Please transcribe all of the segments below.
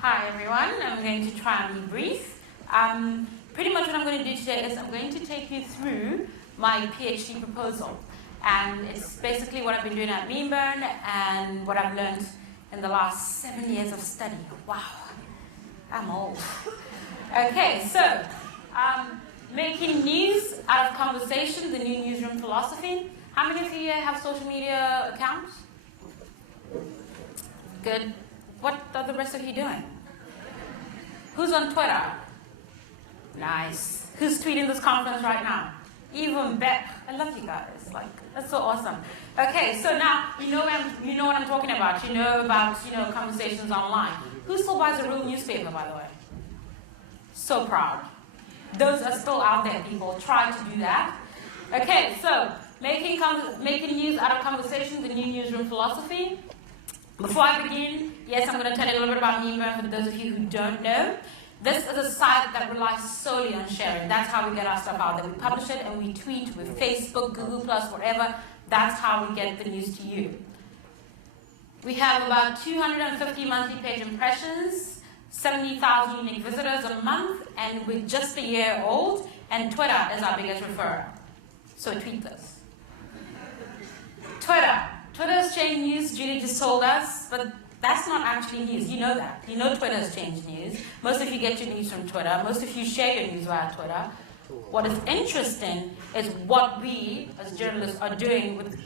Hi everyone, I'm going to try and be brief. Pretty much what I'm going to do today is I'm going to take you through my PhD proposal. And it's basically what I've been doing at Meanburn and what I've learned in the last 7 years of study. Wow, I'm old. Okay, so making news out of conversation, the new newsroom philosophy. How many of you have social media accounts? Good. What are the rest of you doing? Who's on Twitter? Nice. Who's tweeting this conference right now? Even better. I love you guys. Like, that's so awesome. Okay, so now you know what I'm talking about. You know about conversations online. Who still buys a real newspaper, by the way? So proud. Those are still out there, people. Try to do that. Okay, so making news out of conversation, the new newsroom philosophy. Before I begin, yes, I'm going to tell you a little bit about Meanburn for those of you who don't know. This is a site that relies solely on sharing. That's how we get our stuff out there. We publish it and we tweet with Facebook, Google+, whatever. That's how we get the news to you. We have about 250 monthly page impressions, 70,000 unique visitors a month, and we're just a year old, and Twitter is our biggest referrer. So tweet this. Twitter's changed news, Julie just told us, but that's not actually news. You know that. You know Twitter's changed news. Most of you get your news from Twitter. Most of you share your news via Twitter. What is interesting is what we, as journalists, are doing with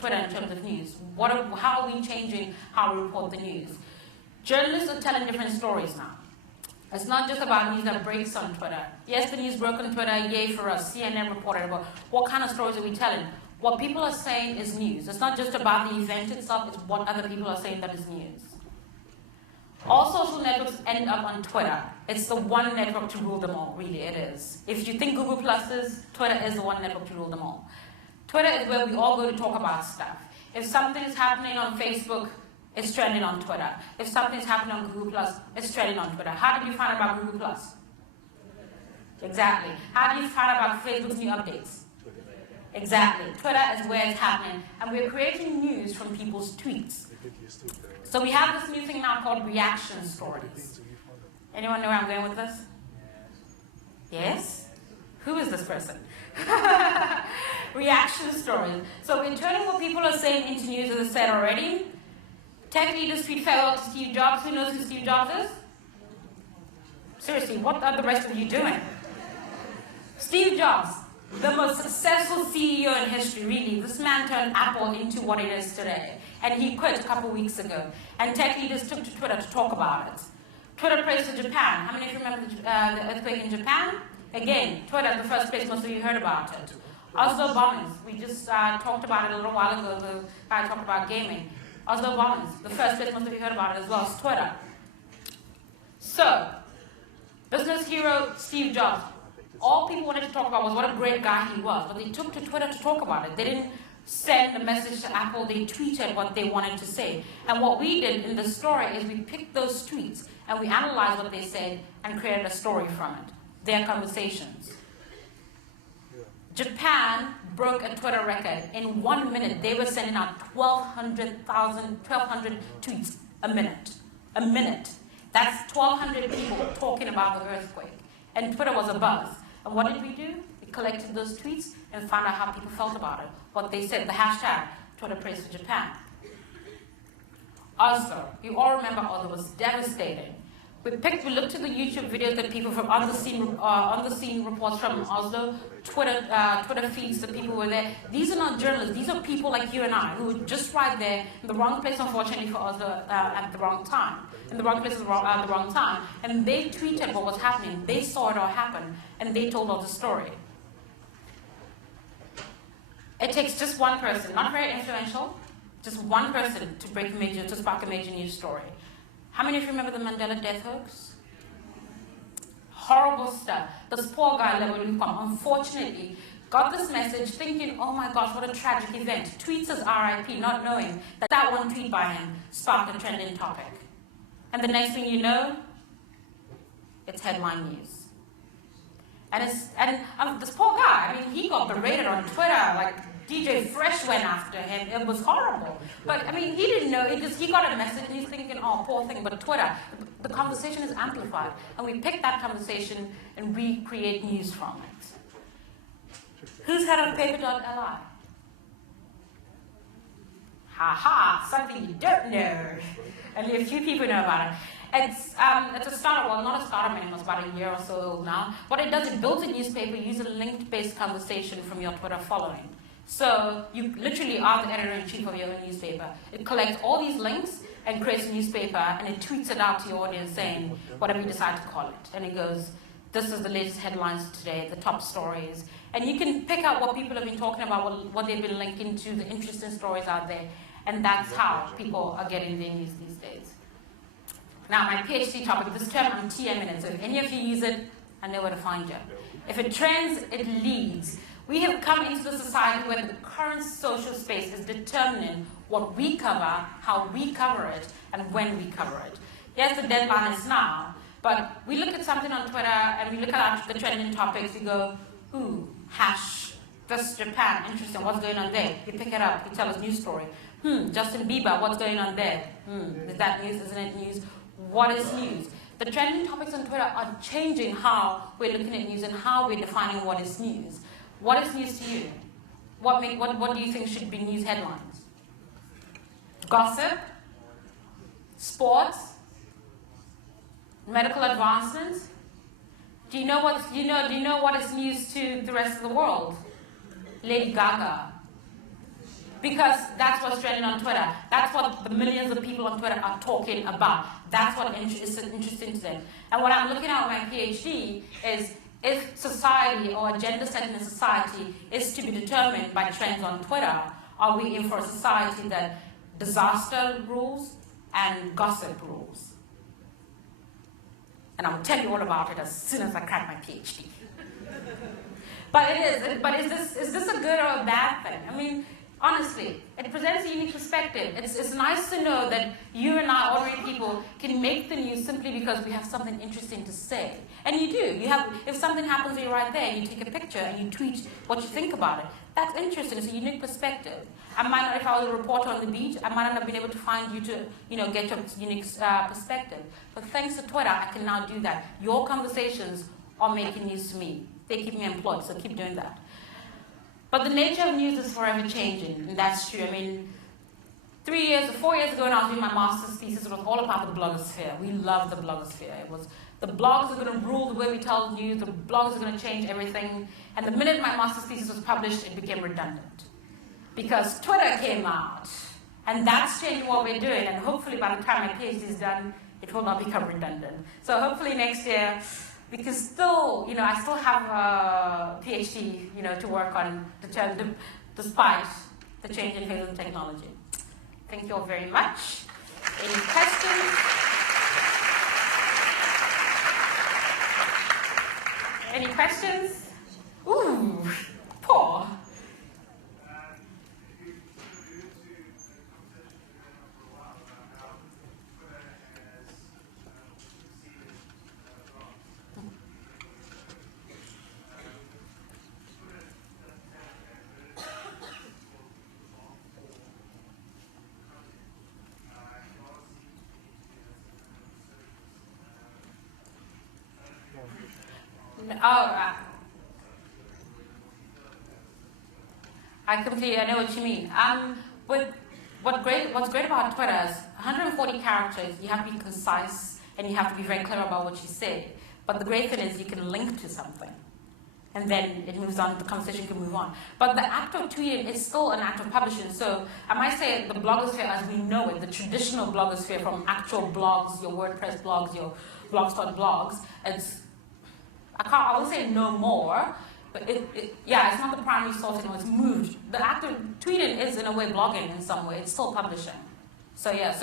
Twitter in terms of news. How are we changing how we report the news? Journalists are telling different stories now. It's not just about news that breaks on Twitter. Yes, the news broke on Twitter, yay for us. CNN reported about what kind of stories are we telling? What people are saying is news. It's not just about the event itself, it's what other people are saying that is news. All social networks end up on Twitter. It's the one network to rule them all, really, it is. If you think Google Plus is, Twitter is the one network to rule them all. Twitter is where we all go to talk about stuff. If something is happening on Facebook, it's trending on Twitter. If something's happening on Google Plus, it's trending on Twitter. How did you find out about Google Plus? Exactly. How do you find out about Facebook's new updates? Exactly. Twitter is where it's happening. And we're creating news from people's tweets. So we have this new thing now called reaction stories. Anyone know where I'm going with this? Yes? Who is this person? Reaction stories. So we're turning what people are saying into news, as I said already. Tech leaders tweet farewell to Steve Jobs. Who knows who Steve Jobs is? Seriously, what are the rest of you doing? Steve Jobs, the most successful CEO in history, really. This man turned Apple into what it is today. And he quit a couple weeks ago. And tech leaders took to Twitter to talk about it. Twitter praised for Japan. How many of you remember the earthquake in Japan? Again, Twitter, the first place most of you heard about it. Oslo bombings. We just talked about it a little while ago. I talked about gaming. Oslo bombings. The first place most of you heard about it as well is Twitter. So, business hero Steve Jobs. All people wanted to talk about was what a great guy he was, but they took to Twitter to talk about it. They didn't send a message to Apple, they tweeted what they wanted to say. And what we did in the story is we picked those tweets and we analyzed what they said and created a story from it. Their conversations. Japan broke a Twitter record. In 1 minute, they were sending out 1,200 tweets a minute. A minute. That's 1,200 people talking about the earthquake. And Twitter was a buzz. And what did we do? We collected those tweets and found out how people felt about it. What they said, the hashtag, Twitter praise for Japan. Oslo, you all remember Oslo was devastating. We looked at the YouTube videos that people from on the scene reports from Oslo, Twitter feeds the people who were there. These are not journalists, these are people like you and I who were just right there in the wrong place, unfortunately for Oslo, at the wrong time. In the wrong place at the wrong time. And they tweeted what was happening. They saw it all happen, and they told us the story. It takes just one person, not very influential, just one person to spark a major news story. How many of you remember the Mandela death hoax? Horrible stuff. This poor guy, unfortunately, got this message thinking, oh my gosh, what a tragic event. Tweets his RIP, not knowing that one tweet by him sparked a trending topic. And the next thing you know, it's headline news. And this poor guy, I mean, he got berated on Twitter, like DJ Fresh went after him. It was horrible. But I mean, he didn't know. He got a message and he's thinking, oh, poor thing. But Twitter, the conversation is amplified. And we pick that conversation and we create news from it. Who's heard of paper.li? Ha, something you don't know. Only a few people know about it. It's a startup, well, not a startup anymore, it's about a year or so old now. What it does, it builds a newspaper using a linked-based conversation from your Twitter following. So you literally are the editor-in-chief of your own newspaper. It collects all these links and creates a newspaper, and it tweets it out to your audience saying, whatever you decide to call it. And it goes, this is the latest headlines today, the top stories. And you can pick out what people have been talking about, what they've been linking to, the interesting stories out there. And that's how people are getting their news these days. Now, my PhD topic, this term, I'm TMing it. So if any of you use it, I know where to find you. If it trends, it leads. We have come into a society where the current social space is determining what we cover, how we cover it, and when we cover it. Yes, the deadline is now, but we look at something on Twitter and we look at the trending topics, we go, ooh, hash, this Japan, interesting, what's going on there? You pick it up, you tell us news story. Justin Bieber, what's going on there? Is that news, isn't it news? What is news? The trending topics on Twitter are changing how we're looking at news and how we're defining what is news. What is news to you? What do you think should be news headlines? Gossip? Sports? Medical advancements? Do you know what is news to the rest of the world? Lady Gaga. Because that's what's trending on Twitter. That's what the millions of people on Twitter are talking about. That's what is interesting to them. And what I'm looking at with my PhD is if society or agenda setting in society is to be determined by trends on Twitter, are we in for a society that disaster rules and gossip rules? And I'll tell you all about it as soon as I crack my PhD. But is this a good or a bad thing? I mean, honestly, it presents a unique perspective. It's nice to know that you and I, ordinary people, can make the news simply because we have something interesting to say. And you do. If something happens, you're right there, and you take a picture and you tweet what you think about it. That's interesting. It's a unique perspective. I might not, if I was a reporter on the beach, I might not have been able to find you to, get your unique perspective. But thanks to Twitter, I can now do that. Your conversations are making news to me. They keep me employed, so keep doing that. But the nature of news is forever changing, and that's true. I mean, 4 years ago when I was doing my master's thesis, it was all about the blogosphere. We loved the blogosphere. It was, the blogs are going to rule the way we tell news, the blogs are going to change everything. And the minute my master's thesis was published, it became redundant. Because Twitter came out, and that's changing what we're doing, and hopefully by the time my PhD is done, it will not become redundant. So hopefully next year, we can still, I still have a PhD, to work on despite the change in phase of technology. Thank you all very much. Any questions? Any questions? Ooh, poor. I know what you mean. But what's great about Twitter is 140 characters, you have to be concise, and you have to be very clear about what you say. But the great thing is you can link to something. And then it moves on, the conversation can move on. But the act of tweeting is still an act of publishing. So I might say the blogosphere as we know it, the traditional blogosphere from actual blogs, your WordPress blogs, your Blogspot blogs, I would say no more, but it's not the primary source anymore, it's moved. The act of tweeting is in a way blogging in some way, it's still publishing. So your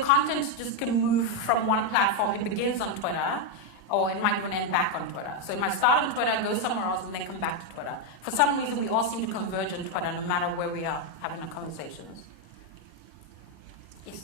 content just can move from one platform, it begins on Twitter, or it might even end back on Twitter. So it might start on Twitter, go somewhere else, and then come back to Twitter. For some reason, we all seem to converge on Twitter no matter where we are having our conversations. Yes?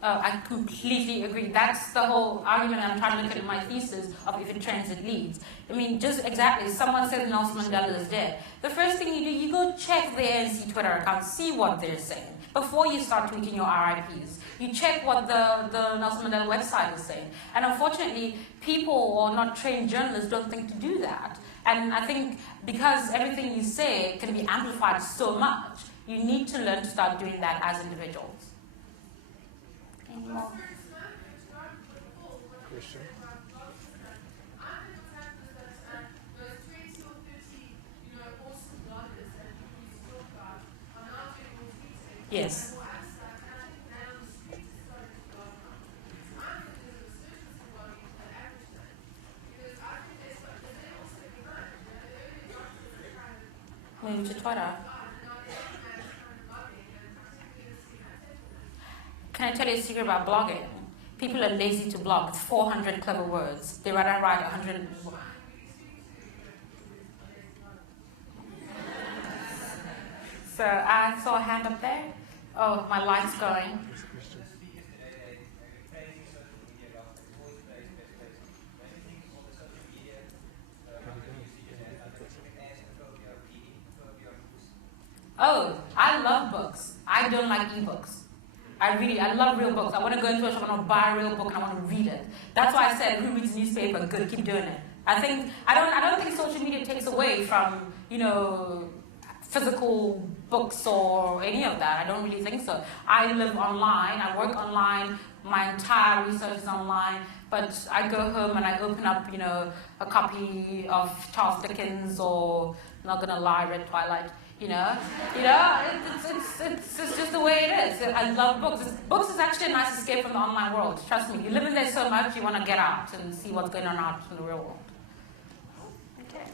Oh, I completely agree. That's the whole argument I'm trying to look at in my thesis of if it trends, it leads. I mean, just exactly, someone says Nelson Mandela is dead. The first thing you do, you go check the ANC Twitter account, see what they're saying, before you start tweeting your RIPs. You check what the Nelson Mandela website is saying. And unfortunately, people or not trained journalists don't think to do that. And I think because everything you say can be amplified so much, you need to learn to start doing that as individuals. Question. Yes. Move to Twitter. Can I tell you a secret about blogging? People are lazy to blog. It's 400 clever words. They rather write 100. So I saw a hand up there. Oh, my light's going. Oh, I love books. I don't like ebooks. I love real books. I want to go into a shop and I want to buy a real book and I want to read it. That's why I said, who reads newspaper? Good, keep doing it. I don't think social media takes away from, physical books or any of that. I don't really think so. I live online. I work online. My entire research is online. But I go home and I open up, a copy of Charles Dickens or, I'm not gonna lie, read Twilight. It's just the way it is. I love books. Books is actually a nice escape from the online world. Trust me, you live in there so much, you want to get out and see what's going on out in the real world. Okay.